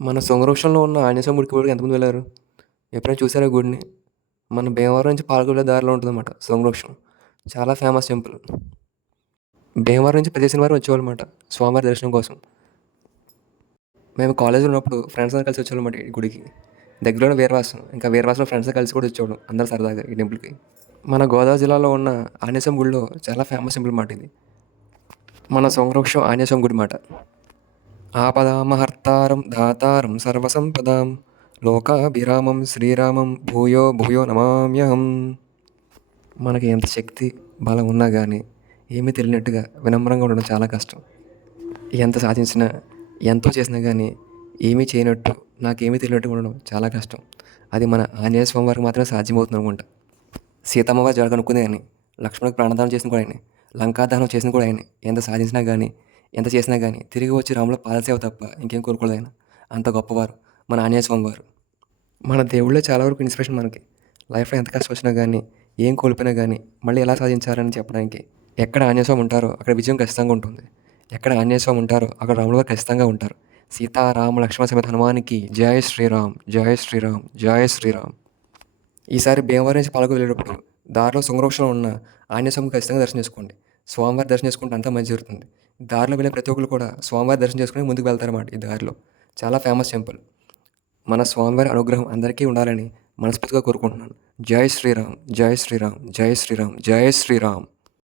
మన సొంగరోషంలో ఉన్న ఆంజనేయస్వామి గుడికి కూడా ఎంతమంది వెళ్లారు? ఎప్పుడైనా చూసారా గుడిని? మన భీమవరం నుంచి పాలకొల్లు వెళ్ళే దారిలో ఉంటుందన్నమాట సోమవృక్షం. చాలా ఫేమస్ టెంపుల్. భీమవరం నుంచి ప్రతి శనివారం వచ్చేవాళ్ళమాట స్వామివారి దర్శనం కోసం. మేము కాలేజీలో ఉన్నప్పుడు ఫ్రెండ్స్ అందరూ కలిసి వచ్చేవాళ్ళమాట ఈ గుడికి. దగ్గరలోనే వీరవాసం. ఇంకా వీరవాసంలో ఫ్రెండ్స్‌తో కలిసి కూడా వచ్చేవాళ్ళం అందరూ సరదాగా ఈ టెంపుల్‌కి. మన గోదావరి జిల్లాలో ఉన్న ఆంజనేయస్వామి గుడిలో చాలా ఫేమస్ టెంపుల్ మాట ఇది. మన సోమవృక్షం ఆంజనేయస్వామి గుడి మాట. ఆపదామహర్తారం దాతారం సర్వసంపదాం లోకాభిరామం శ్రీరామం భూయో భూయో నమామ్యహం. మనకి ఎంత శక్తి బలం ఉన్నా కానీ ఏమీ తెలియనట్టుగా వినమ్రంగా ఉండడం చాలా కష్టం. ఎంత సాధించినా ఎంతో చేసినా కానీ ఏమీ చేయనట్టు నాకేమీ తెలియనట్టుగా ఉండడం చాలా కష్టం. అది మన ఆంజనేయ స్వామి వారికి మాత్రమే సాధ్యమవుతుంది అనుకుంటా. సీతమ్మ వారి జడ కనుక్కునే ఆయనే, లక్ష్మణుడికి ప్రాణదానం చేసిన కూడా ఆయనే, లంకాదహనం చేసిన కూడా ఆయనే. ఎంత సాధించినా కానీ ఎంత చేసినా కానీ తిరిగి వచ్చి రాముల పాదసేవ తప్ప ఇంకేం కోరుకోలేదు ఆయన. అంత గొప్పవారు మన ఆంజనేయ స్వామి వారు. మన దేవుళ్ళే చాలా వరకు ఇన్స్పిరేషన్ మనకి. లైఫ్లో ఎంత కష్టం వచ్చినా కానీ ఏం కోల్పోయినా కానీ మళ్ళీ ఎలా సాధించారని చెప్పడానికి. ఎక్కడ ఆంజనేయ స్వామి ఉంటారో అక్కడ విజయం ఖచ్చితంగా ఉంటుంది. ఎక్కడ ఆంజనేయ స్వామి ఉంటారో అక్కడ రాముల వారు ఖచ్చితంగా ఉంటారు. సీతారామ లక్ష్మణ సమేత హనుమానికి జై శ్రీరామ్ జై శ్రీరామ్ జై శ్రీరామ్. ఈసారి భీమవరం నుంచి పాలకొల్లు వెళ్ళేటప్పుడు దారిలో శృంగవృక్షంలో ఉన్న ఆంజనేయ స్వామిని ఖచ్చితంగా దర్శనం చేసుకోండి. స్వామివారి దర్శనం చేసుకుంటే అంతా మంచి జరుగుతుంది. దారిలో వెళ్ళే ప్రతి ఒక్కరు కూడా స్వామివారి దర్శనం చేసుకుని ముందుకు వెళ్తారన్నమాట ఈ దారిలో. చాలా ఫేమస్ టెంపుల్. మన స్వామివారి అనుగ్రహం అందరికీ ఉండాలని మనస్ఫూర్తిగా కోరుకుంటున్నాను. జై శ్రీరామ్ జై శ్రీరామ్ జై శ్రీరామ్ జై శ్రీరామ్.